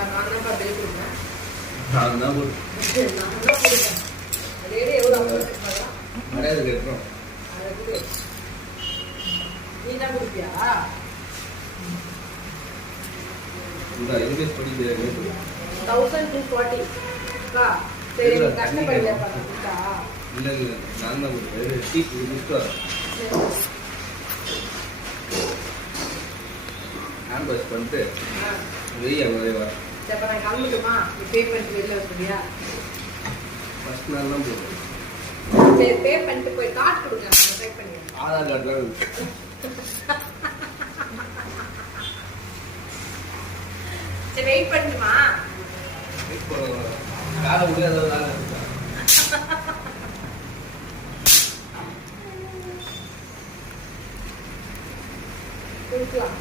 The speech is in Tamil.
நான் தான் பில் கொடுப்பேன். நான் தான் கொடுப்பேன். அதே எவ்வளோ அமௌண்ட் மரியாதை கேட்குறோம். அதை கொடு. நீ தான் கொடுப்பியா? இந்த இங்கிலீஷ் படிக்கிறது 1240. சரி கஷ்டப்படல பார்த்தா. இல்லை இல்லை நான் தான் கொடுப்பேன். டீ குடிச்சிட்டு வரேன். ஹேண்ட் வாஷ் பண்ணிட்டு வெய்ய வரைவா. சரி அப்போ நான் கிளம்பிட்டுமா? நீ பே பண்ணிட்டு வெளில வச்சுக்கியா? ஃபர்ஸ்ட் நாள் தான் போடுவேன். சரி பே பண்ணிட்டு போய் கார்டு கொடுங்க, நான் பே பண்ணிடுறேன். ஆதார் கார்டுலாம் இருக்கு. சரி வெயிட் பண்ணுமா? காலை முடியாத வேலை இருக்கா? கொடுக்கலாம்.